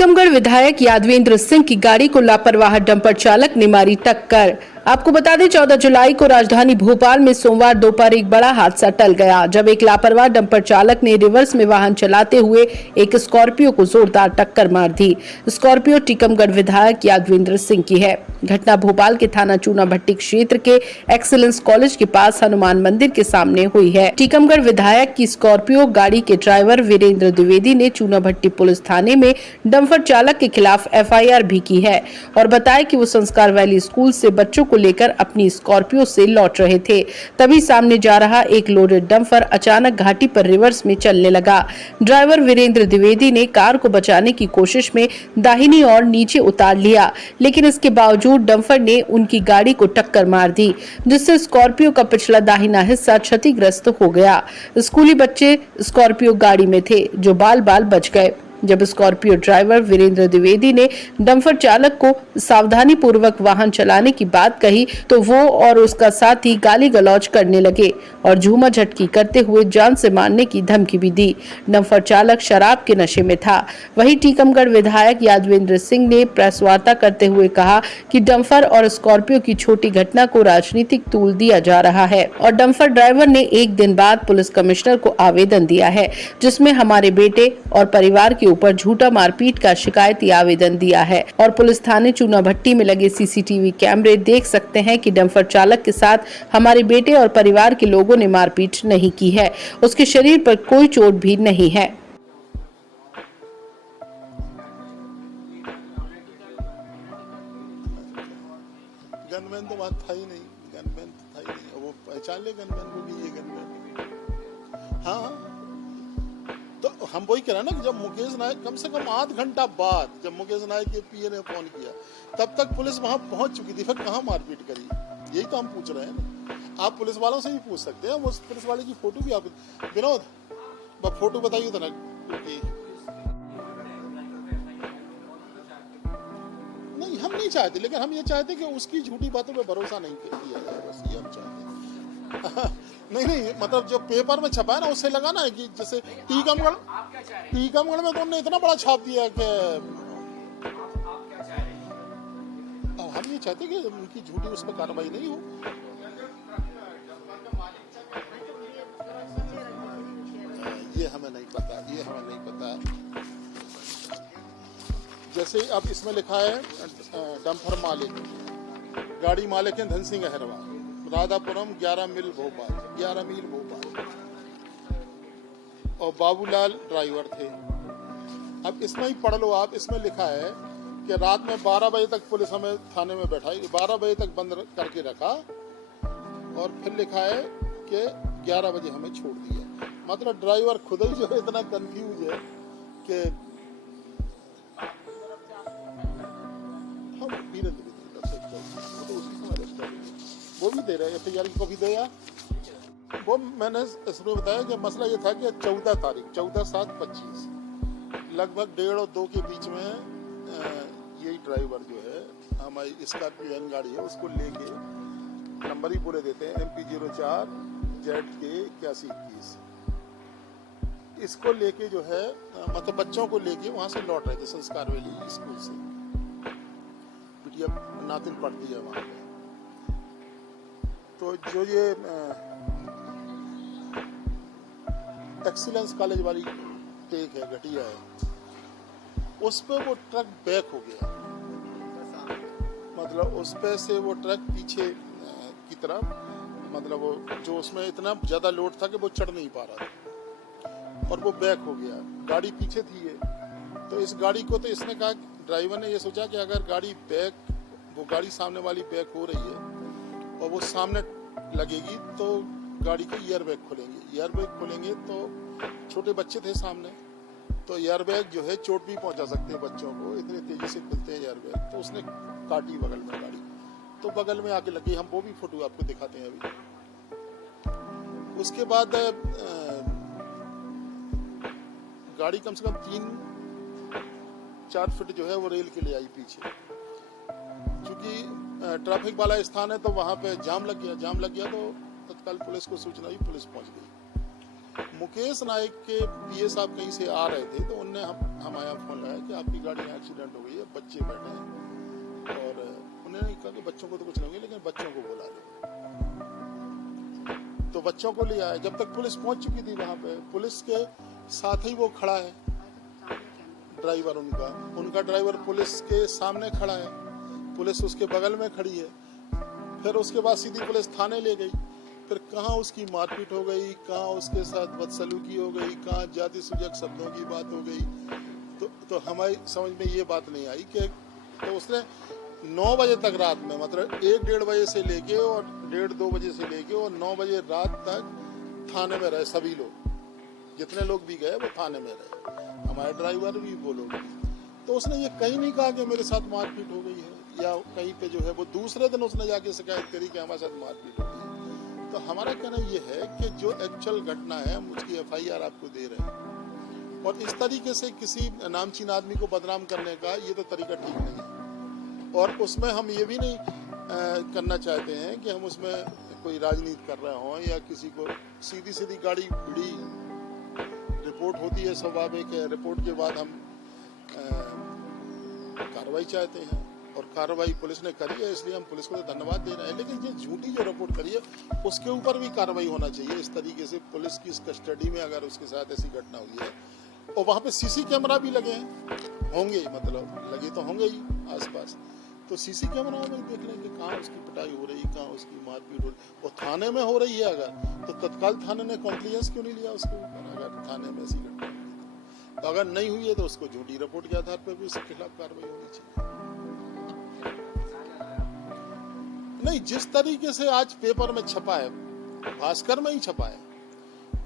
टीकमगढ़ विधायक यादवेंद्र सिंह की गाड़ी को लापरवाह डंपर चालक ने मारी टक्कर। आपको बता दें 14 जुलाई को राजधानी भोपाल में सोमवार दोपहर एक बड़ा हादसा टल गया, जब एक लापरवाह डंपर चालक ने रिवर्स में वाहन चलाते हुए एक स्कॉर्पियो को जोरदार टक्कर मार दी। स्कॉर्पियो टीकमगढ़ विधायक यादवेंद्र सिंह की है। घटना भोपाल के थाना चूना भट्टी क्षेत्र के एक्सीलेंस कॉलेज के पास हनुमान मंदिर के सामने हुई है। टीकमगढ़ विधायक की स्कॉर्पियो गाड़ी के ड्राइवर वीरेंद्र द्विवेदी ने चूना भट्टी पुलिस थाने में डंपर चालक के खिलाफ एफआईआर भी की है और बताया कि वो संस्कार वैली स्कूल से बच्चों को लेकर अपनी स्कॉर्पियो से लौट रहे थे। तभी सामने जा रहा एक लोडेड डंपर अचानक घाटी पर रिवर्स में चलने लगा। ड्राइवर वीरेंद्र द्विवेदी ने कार को बचाने की कोशिश में दाहिनी ओर नीचे उतार लिया, लेकिन इसके बावजूद डंपर ने उनकी गाड़ी को टक्कर मार दी, जिससे स्कॉर्पियो का पिछला दाहिना हिस्सा क्षतिग्रस्त हो गया। स्कूली बच्चे स्कॉर्पियो गाड़ी में थे जो बाल बाल बच गए। जब स्कॉर्पियो ड्राइवर वीरेंद्र द्विवेदी ने डंपर चालक को सावधानी पूर्वक वाहन चलाने की बात कही तो वो और उसका साथी गाली गलौज करने लगे और झूमा झटकी करते हुए जान से मारने की धमकी भी दी। डंपर चालक शराब के नशे में था। वहीं टीकमगढ़ विधायक यादवेंद्र सिंह ने प्रेस वार्ता करते हुए कहा कि डंपर और स्कॉर्पियो की छोटी घटना को राजनीतिक तूल दिया जा रहा है और डंपर ड्राइवर ने एक दिन बाद पुलिस कमिश्नर को आवेदन दिया है, जिसमें हमारे बेटे और परिवार के ऊपर झूठा मारपीट का शिकायती आवेदन दिया है और पुलिस थाने चूना भट्टी में लगे सीसीटीवी कैमरे देख सकते हैं कि डंपर चालक के साथ हमारे बेटे और परिवार के लोगों ने मारपीट नहीं की है। उसके शरीर पर कोई चोट भी नहीं है। गनमैन तो बात था ही नहीं, गनमैन था ही नहीं। वो पहचान ले गनमैन को भी, ये गनमैन। हाँ, तो हम वही कह रहे हैं ना कि जब मुकेश नायक कम से कम आध घंटा बाद जब मुकेश नायक के पीए ने फोन किया तब तक पुलिस वहां पहुंच चुकी थी, फिर कहां मारपीट करी? यही तो हम पूछ रहे हैं ना। आप पुलिस वालों से ही पूछ सकते हैं। उस पुलिस वाले की फोटो भी आप विनोद फोटो बताइए तो ना नहीं, हम नहीं चाहते, लेकिन हम ये चाहते कि उसकी झूठी बातों पे भरोसा नहीं किया जाए, बस ये हम चाहते हैं। नहीं, मतलब जो पेपर में छपा है ना उससे लगा ना कि जैसे टीकमगढ़ में तो उन्होंने इतना बड़ा छाप दिया कि हम ये चाहते कि उनकी झूठी उस पर कार्रवाई नहीं हो। ये हमें नहीं पता। जैसे अब इसमें लिखा है डंपर मालिक, गाड़ी मालिक है धन सिंह अहरवाल, राधापुरम 11 मील भोपाल और बाबूलाल ड्राइवर थे। अब इसमें ही पढ़ लो आप, इसमें लिखा है कि रात में 12 बजे तक पुलिस हमें थाने में बैठाई, 12 बजे तक बंद करके रखा और फिर लिखा है कि 11 बजे हमें छोड़ दिया। मतलब ड्राइवर खुद ही जो है इतना कंफ्यूज है कि हम वो भी दे रहे हैं, एफआईआर की कॉपी दे। वो मैंने इसमें बताया कि मसला ये था कि 14 तारीख 14/7/25 लगभग 1:30 और 2 के बीच में यही ड्राइवर जो है हमारी स्कॉर्पियो एन गाड़ी है उसको लेके, नंबर ही पूरे देते हैं MP 04 ZK 8121, इसको लेके जो है मतलब बच्चों को लेके वहां से लौट रहे थे संस्कार वैली स्कूल से। बिटिया नातिन पढ़ती है वहां पे। तो जो ये एक्सीलेंस कॉलेज वाली टेक है, घटिया है, उस पे वो ट्रक बैक हो गया। मतलब उस पे से वो ट्रक पीछे की तरफ, मतलब वो जो उसमें इतना ज्यादा लोड था कि वो चढ़ नहीं पा रहा था और वो बैक हो गया। गाड़ी पीछे थी ये, तो इस गाड़ी को तो इसने कहा, ड्राइवर ने ये सोचा कि अगर गाड़ी बैक, वो गाड़ी सामने वाली बैक हो रही है और वो सामने लगेगी तो गाड़ी के एयर बैग खोलेंगे तो छोटे बच्चे थे सामने, तो एयर बैग जो है चोट भी पहुंचा सकते हैं बच्चों को, इतनी तेजी से खुलते हैं एयर बैग। तो उसने काटी बगल में गाड़ी, तो बगल में आके लगी। हम वो भी फोटो आपको दिखाते हैं अभी। उसके बाद गाड़ी कम से कम 3-4 फीट जो है वो रेल के लिए आई पीछे, क्योंकि ट्रैफिक वाला स्थान है तो वहां पे जाम लग गया तो तत्काल पुलिस को सूचना हुई, पुलिस पहुंच गई। मुकेश नायक के पीए साहब कहीं से आ रहे थे, तो उनने हम आया फोन लगाया कि आपकी गाड़ी में एक्सीडेंट हो गई है, बच्चे बैठे हैं। और उन्होंने कहा कि बच्चों को तो कुछ नहीं होगा, लेकिन बच्चों को बुला लो। तो बच्चों को ले आया। जब तक पुलिस पहुंच चुकी थी वहां पे, पुलिस के साथ ही वो खड़ा है ड्राइवर, उनका ड्राइवर पुलिस के सामने खड़ा है, पुलिस उसके बगल में खड़ी है। फिर उसके बाद सीधी पुलिस थाने ले गई। फिर कहाँ उसकी मारपीट हो गई, कहाँ उसके साथ बदसलूकी हो गई, कहाँ जाति सूचक शब्दों की बात हो गई। तो हमारी समझ में ये बात नहीं आई कि तो उसने 9 बजे तक रात में, मतलब 1-1:30 बजे से लेके और 1:30-2 बजे से लेके और 9 बजे रात तक थाने में रहे। सभी लोग, जितने लोग भी गए वो थाने में रहे, हमारे ड्राइवर भी, वो लोग भी। तो उसने ये कहीं नहीं कहा कि मेरे साथ मारपीट हो गई है, या कहीं पे जो है वो दूसरे दिन उसने जाके शिकायत करी कि हमारे साथ मारपीट हो गई। तो हमारा कहना ये है कि जो एक्चुअल घटना है हम उसकी FIR आपको दे रहे हैं, और इस तरीके से किसी नामचीन आदमी को बदनाम करने का ये तो तरीका ठीक नहीं है। और उसमें हम ये भी नहीं करना चाहते हैं कि हम उसमें कोई राजनीति कर रहे हों, या किसी को सीधी गाड़ी भिड़ी, रिपोर्ट होती है स्वाभाविक है, रिपोर्ट के बाद हम कार्रवाई चाहते हैं, और कार्रवाई पुलिस ने करी है, इसलिए हम पुलिस को तो धन्यवाद दे रहे हैं। लेकिन ये झूठी जो रिपोर्ट करी है उसके ऊपर भी कार्रवाई होना चाहिए। इस तरीके से पुलिस की कस्टडी में अगर उसके साथ ऐसी घटना हुई है, और वहाँ पे CC कैमरा भी लगे हैं, होंगे, मतलब लगे तो होंगे ही आसपास, तो CC कैमरा में देख लेंगे कहाँ उसकी पिटाई हो रही, कहाँ उसकी मारपीट हो रही। और थाने में हो रही है अगर, तो तत्काल थाने ने कॉम्प्लियंस क्यों नहीं लिया उसके ऊपर? अगर थाने में ऐसी घटना हुई तो अगर नहीं हुई है तो उसको झूठी रिपोर्ट के आधार पर भी उसके खिलाफ कार्रवाई होनी चाहिए। नहीं, जिस तरीके से आज पेपर में छपा है, भास्कर में ही छपा है,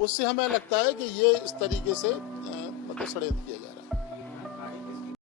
उससे हमें लगता है कि ये इस तरीके से मतलब षड्यंत्र किया जा रहा है।